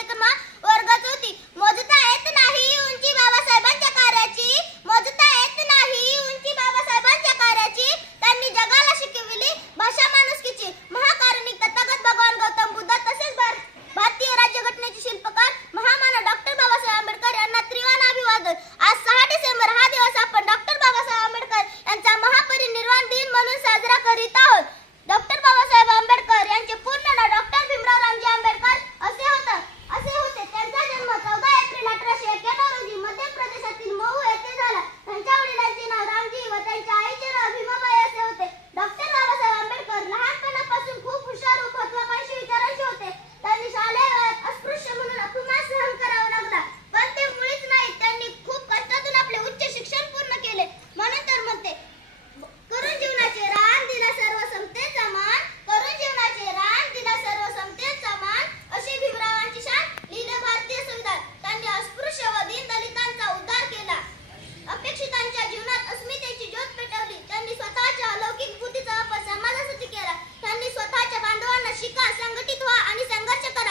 आंबेडकर वर्गात होती. मोजता येत नाही उंची बाबासाहेबांच्या कार्याची, मोजता येत नाही उंची बाबासाहेबांच्या कार्याची. त्यांनी जगाला शिकविली भाषा माणुसकीची. महाकारुणिक तथागत भगवान गौतम बुद्ध तसेच भारतीय राज्यघटनेचे शिल्पकार महामानव डॉक्टर बाबासाहेब आंबेडकर यांना त्रिवान अभिवादन. आज 6 डिसेंबर हा दिवस आपण डॉक्टर बाबासाहेब आंबेडकर यांचा महापरिनिर्वाण दिन म्हणून साजरा करीत आहोत. डॉक्टर बाबासाहेब आंबेडकर यांचे पूर्ण नाव डॉक्टर भीमराव रामजी आंबेडकर असे होते. त्यांचा जन्म 14 एप्रिल 1891 रोजी मध्य प्रदेशातील महू येथे झाला. त्यांच्या वडिलांचे नाव रामजी व त्यांच्या आईचे नाव भीमाबाई असे होते. डॉक्टर बाबासाहेब आंबेडकर लहानपणापासून खूप हुशार व महत्त्वाकांक्षी विचारांचे होते. त्यांनी शालेय वयात अस्पृश्य म्हणून अपमान सहन करावा लागला, पण ते मुळीच नाही. त्यांनी खूप कष्टातून आपले उच्च शिक्षण पूर्ण केले. म्हणून तर म्हणते, करून जीवनाचे रान दिला सर्व समतेचा मान, करून जीवनाचे रान दिला सर्व समतेचा मान, अशी भीमरावांची शान लिहिले भारतीय संविधान. त्यांनी अस्पृश्य व दीनदलितांचा उद्धार केला. अपेक्षितांच्या जीवनात अस्मितेची ज्योत पेटवली. त्यांनी स्वतःच्या अलौकिक बुद्धीचा वापर समाजासाठी केला. त्यांनी स्वतःच्या बांधवांना शिका, संघटित व्हा आणि संघर्ष करा